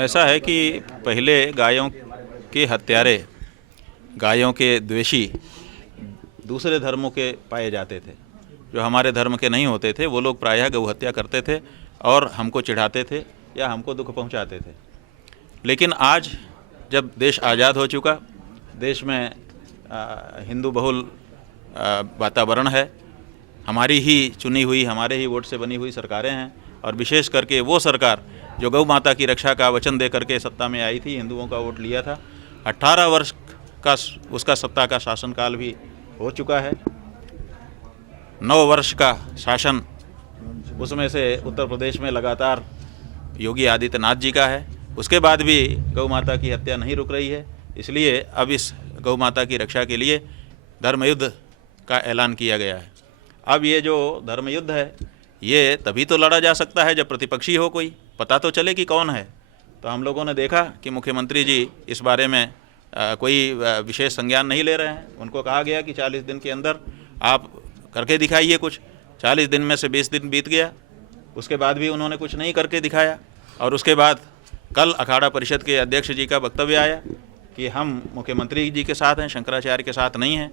ऐसा है कि पहले गायों के हत्यारे, गायों के द्वेषी दूसरे धर्मों के पाए जाते थे। जो हमारे धर्म के नहीं होते थे वो लोग प्रायः गौ हत्या करते थे और हमको चिढ़ाते थे या हमको दुख पहुंचाते थे। लेकिन आज जब देश आज़ाद हो चुका, देश में हिंदू बहुल वातावरण है, हमारी ही चुनी हुई, हमारे ही वोट से बनी हुई सरकारें हैं, और विशेष करके वो सरकार जो गौ माता की रक्षा का वचन दे करके सत्ता में आई थी, हिंदुओं का वोट लिया था। 18 वर्ष का उसका सत्ता का शासनकाल भी हो चुका है। 9 वर्ष का शासन उसमें से उत्तर प्रदेश में लगातार योगी आदित्यनाथ जी का है। उसके बाद भी गौ माता की हत्या नहीं रुक रही है। इसलिए अब इस गौ माता की रक्षा के लिए धर्म युद्ध का ऐलान किया गया है। अब ये जो धर्म युद्ध है ये तभी तो लड़ा जा सकता है जब प्रतिपक्षी हो कोई, पता तो चले कि कौन है। तो हम लोगों ने देखा कि मुख्यमंत्री जी इस बारे में कोई विशेष संज्ञान नहीं ले रहे हैं। उनको कहा गया कि 40 दिन के अंदर आप करके दिखाइए कुछ। 40 दिन में से 20 दिन बीत गया, उसके बाद भी उन्होंने कुछ नहीं करके दिखाया। और उसके बाद कल अखाड़ा परिषद के अध्यक्ष जी का वक्तव्य आया कि हम मुख्यमंत्री जी के साथ हैं, शंकराचार्य के साथ नहीं हैं।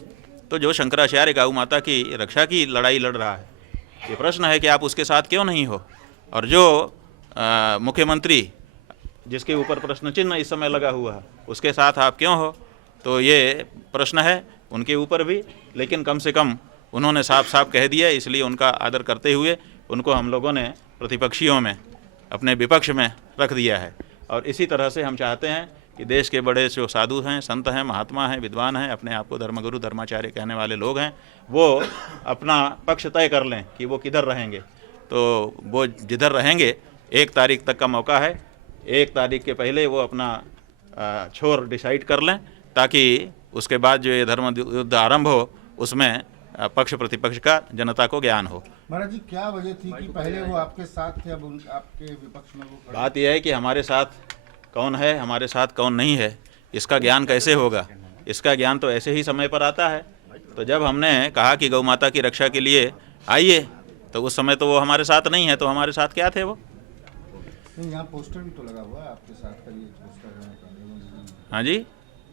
तो जो शंकराचार्य गौ माता की रक्षा की लड़ाई लड़ रहा है, ये प्रश्न है कि आप उसके साथ क्यों नहीं हो। और जो मुख्यमंत्री जिसके ऊपर प्रश्न चिन्ह इस समय लगा हुआ है, उसके साथ आप क्यों हो, तो ये प्रश्न है उनके ऊपर भी। लेकिन कम से कम उन्होंने साफ साफ कह दिया, इसलिए उनका आदर करते हुए उनको हम लोगों ने प्रतिपक्षियों में, अपने विपक्ष में रख दिया है। और इसी तरह से हम चाहते हैं कि देश के बड़े जो साधु हैं, संत हैं, महात्मा हैं, विद्वान हैं, अपने आप को धर्मगुरु धर्माचार्य कहने वाले लोग हैं, वो अपना पक्ष तय कर लें कि वो किधर रहेंगे। तो वो जिधर रहेंगे 1 तारीख तक का मौका है। 1 तारीख के पहले वो अपना छोर डिसाइड कर लें, ताकि उसके बाद जो ये धर्म युद्ध आरंभ हो उसमें पक्ष प्रतिपक्ष का जनता को ज्ञान हो। महाराज जी, क्या वजह थी कि पहले वो आपके साथ थे, अब आपके विपक्ष में वो? बात यह है कि हमारे साथ कौन है, हमारे साथ कौन नहीं है, इसका ज्ञान कैसे होगा। इसका ज्ञान तो ऐसे ही समय पर आता है। तो जब हमने कहा कि गौ माता की रक्षा के लिए आइए, तो उस समय तो वो हमारे साथ नहीं है, तो हमारे साथ क्या थे वो। यहाँ पोस्टर भी तो लगा हुआ है आपके साथ का, ये पोस्टर। हाँ जी,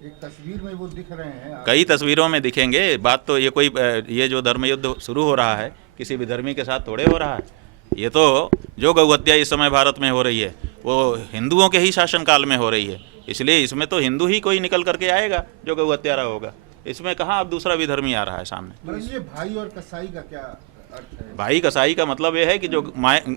एक तस्वीर में वो दिख रहे हैं। कई तस्वीरों में दिखेंगे। बात तो ये जो धर्म युद्ध शुरू हो रहा है किसी भी धर्मी के साथ थोड़े हो रहा है। ये तो जो गौ हत्या इस समय भारत में हो रही है वो हिंदुओं के ही शासनकाल में हो रही है। इसलिए इसमें तो हिंदू ही कोई निकल करके आएगा जो गौ हत्यारा होगा। इसमें कहाँ अब दूसरा भी धर्मी आ रहा है सामने। ये भाई और कसाई का क्या अर्थ है? भाई कसाई का मतलब ये है कि जो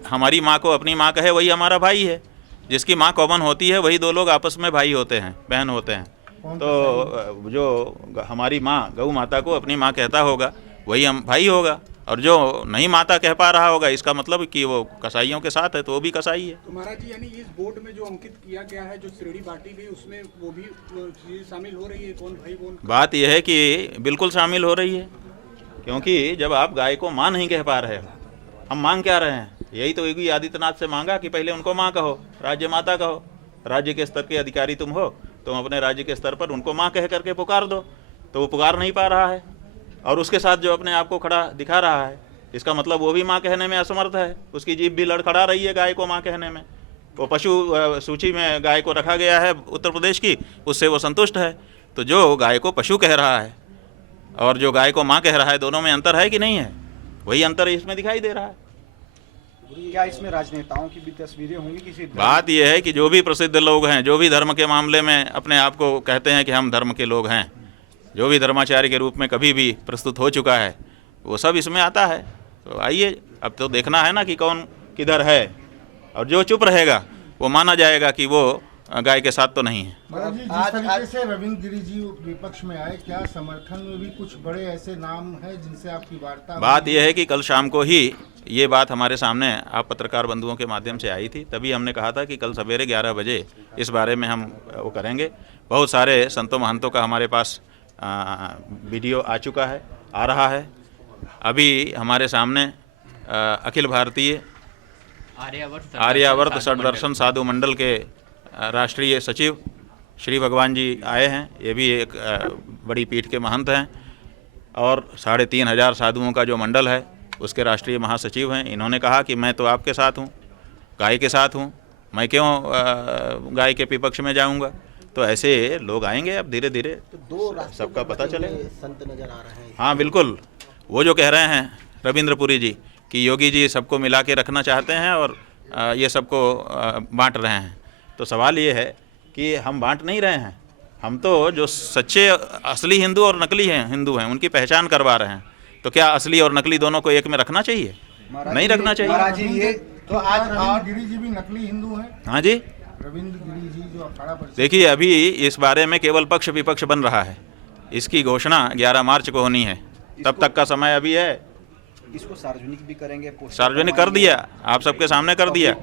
हमारी माँ को अपनी माँ कहे वही हमारा भाई है। जिसकी माँ कॉमन होती है वही 2 लोग आपस में भाई होते हैं, बहन होते हैं। तो जो हमारी माँ गौ माता को अपनी माँ कहता होगा वही हम भाई होगा, और जो नहीं माता कह पा रहा होगा इसका मतलब कि वो कसाईयों के साथ है, तो वो भी कसाई है। तो महाराज जी, यानी इस बोर्ड में जो अंकित किया गया है, जो श्रेणी बांटी गई, उसमें वो भी चीज़ें शामिल हो रही है, कौन भाई कौन? बात यह है कि बिल्कुल शामिल हो रही है, क्योंकि जब आप गाय को माँ नहीं कह पा रहे हो, हम मांग क्या रहे हैं? यही तो योगी आदित्यनाथ से मांगा कि पहले उनको माँ कहो, राज्य माता कहो। राज्य के स्तर के अधिकारी तुम हो, तुम अपने राज्य के स्तर पर उनको माँ कह करके पुकार दो। तो वो पुकार नहीं पा रहा है, और उसके साथ जो अपने आप को खड़ा दिखा रहा है, इसका मतलब वो भी माँ कहने में असमर्थ है। उसकी जीभ भी लड़खड़ा रही है गाय को माँ कहने में। वो पशु सूची में गाय को रखा गया है उत्तर प्रदेश की, उससे वो संतुष्ट है। तो जो गाय को पशु कह रहा है और जो गाय को माँ कह रहा है, दोनों में अंतर है कि नहीं है? वही अंतर इसमें दिखाई दे रहा है। क्या इसमें राजनेताओं की भी तस्वीरें होंगी किसी? बात यह है कि जो भी प्रसिद्ध लोग हैं, जो भी धर्म के मामले में अपने आप को कहते हैं कि हम धर्म के लोग हैं, जो भी धर्माचार्य के रूप में कभी भी प्रस्तुत हो चुका है, वो सब इसमें आता है। तो आइए, अब तो देखना है ना कि कौन किधर है, और जो चुप रहेगा वो माना जाएगा कि वो गाय के साथ तो नहीं है। महाराज जी, जिस तरीके से रविंद्र गिरी जी विपक्ष में आए, क्या समर्थन में भी कुछ बड़े ऐसे नाम हैं जिनसे आपकी वार्ता? बात यह है कि कल शाम को ही ये बात हमारे सामने आप पत्रकार बंधुओं के माध्यम से आई थी, तभी हमने कहा था कि कल सवेरे 11 बजे इस बारे में हम वो करेंगे। बहुत सारे संतों महंतों का हमारे पास वीडियो आ चुका है, आ रहा है। अभी हमारे सामने अखिल भारतीय आर्यावर्त षड्दर्शन साधु मंडल के राष्ट्रीय सचिव श्री भगवान जी आए हैं। ये भी एक बड़ी पीठ के महंत हैं, और 3500 साधुओं का जो मंडल है उसके राष्ट्रीय महासचिव हैं। इन्होंने कहा कि मैं तो आपके साथ हूँ, गाय के साथ हूँ, मैं क्यों गाय के विपक्ष में जाऊंगा। तो ऐसे लोग आएंगे अब धीरे धीरे, सबका पता चलेगा। संत नजर आ रहे हैं। हाँ बिल्कुल, वो जो कह रहे हैं रविंद्रपुरी जी कि योगी जी सबको मिला के रखना चाहते हैं और ये सबको बांट रहे हैं, तो सवाल ये है कि हम बांट नहीं रहे हैं। हम तो जो सच्चे असली हिंदू और नकली हैं हिंदू हैं उनकी पहचान करवा रहे हैं। तो क्या असली और नकली दोनों को एक में रखना चाहिए? नहीं रखना चाहिए। महाराज जी ये तो आज रविंद्र गिरी जी भी नकली हिंदू हैं। हाँ जी, रविंद्र गिरी जी जो अखाड़ा परिषद, देखिए अभी इस बारे में केवल पक्ष विपक्ष बन रहा है। इसकी घोषणा 11 मार्च को होनी है, तब तक का समय अभी है। इसको सार्वजनिक भी करेंगे, पोस्टर सार्वजनिक कर दिया, आप सबके सामने कर दिया।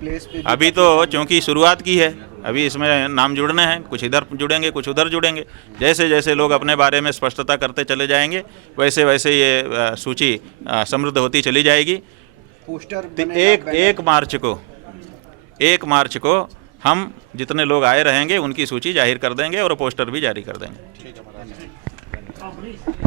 अभी तो चूंकि शुरुआत की है, अभी इसमें नाम जुड़ने हैं, कुछ इधर जुड़ेंगे कुछ उधर जुड़ेंगे। जैसे जैसे लोग अपने बारे में स्पष्टता करते चले जाएंगे वैसे वैसे ये सूची समृद्ध होती चली जाएगी। पोस्टर तो बनेगा, एक मार्च को हम जितने लोग आए रहेंगे उनकी सूची जाहिर कर देंगे और पोस्टर भी जारी कर देंगे।